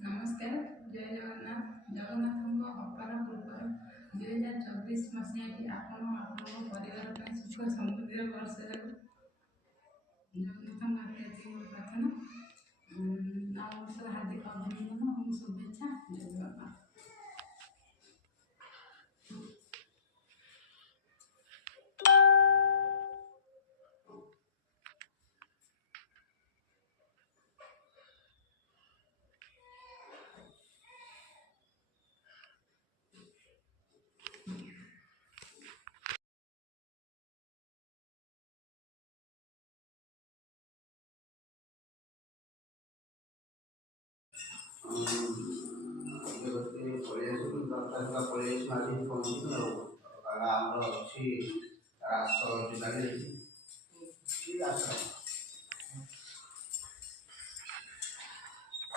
नमस्कार जय जगन्नाथ जगन्नाथ अपार कृपा 2024 मसीह आपण परिवार सुख समृद्धि वर्ष जगन्नाथ प्रार्थना हार्दिक अभिनंदन और शुभेच्छा। जय जगन्नाथ। पळेस